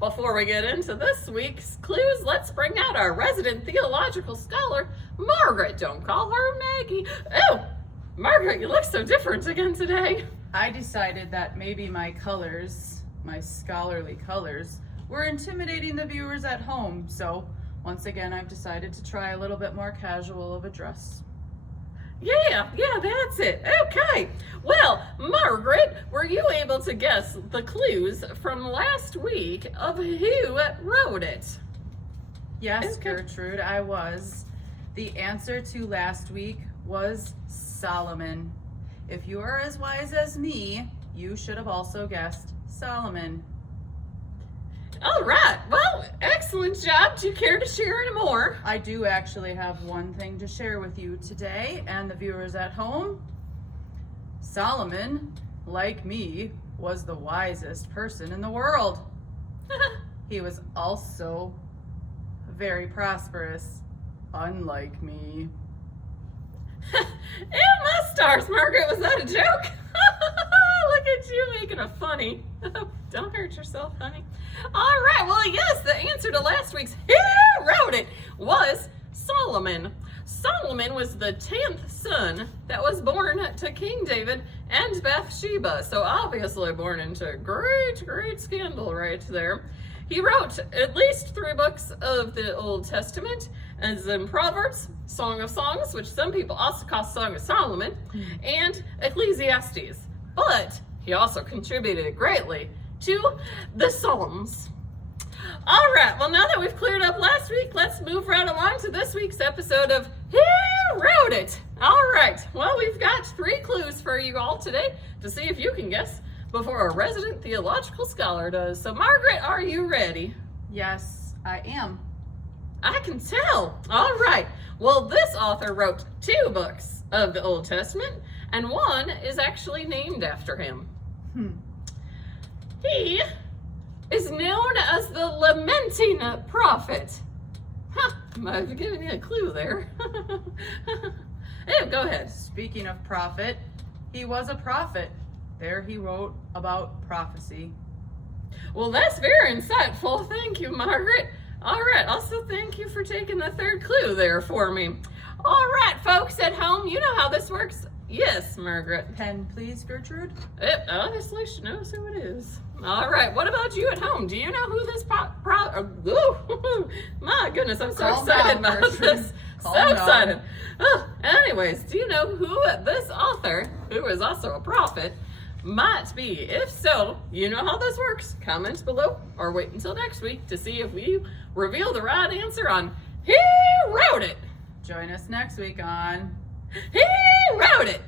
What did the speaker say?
before we get into this week's clues, let's bring out our resident theological scholar, Margaret. Don't call her Maggie. Oh, Margaret, you look so different again today. I decided that maybe my colors, my scholarly colors, were intimidating the viewers at home. So once again, I've decided to try a little bit more casual of a dress. Yeah, that's it. Okay. Well, Margaret, were you able to guess the clues from last week of who wrote it? Yes, Okay. Gertrude, I was. The answer to last week was Solomon. If you are as wise as me, you should have also guessed Solomon. All right. Well, excellent job. Do you care to share any more? I do actually have one thing to share with you today and the viewers at home. Solomon, like me, was the wisest person in the world. He was also very prosperous, unlike me. Ew, my stars, Margaret. Was that a joke? Look at you making a funny. Don't hurt yourself, honey. All right. Well, yes, the answer to last week's Who Wrote It was Solomon. Solomon was the 10th son that was born to King David and Bathsheba. So obviously born into great scandal right there. He wrote at least 3 books of the Old Testament, as in Proverbs, Song of Songs, which some people also call Song of Solomon, and Ecclesiastes. But he also contributed greatly to the Psalms. All right, well, now that we've cleared up last week, let's move right along to this week's episode of Who Wrote It? All right, well, we've got 3 clues for you all today to see if you can guess before a resident theological scholar does. So, Margaret, are you ready? Yes, I am. I can tell. All right. Well, this author wrote 2 books of the Old Testament, and one is actually named after him. He is known as the Lamenting Prophet. Might have given you a clue there. Hey, go ahead. Speaking of prophet, he was a prophet. There he wrote about prophecy. Well, that's very insightful. Thank you, Margaret. All right. Also, thank you for taking the 3rd clue there for me. All right, folks at home, you know how this works. Yes, Margaret. Pen, please, Gertrude. Obviously, she knows who it is. All right. What about you at home? Do you know who this my goodness, I'm so Calm excited down, about Gertrude. this. Calm So down. excited. Anyways, do you know who this author, who is also a prophet, might be? If so, you know how this works. Comment below or wait until next week to see if we reveal the right answer on Who Wrote It? Join us next week on Who Wrote It?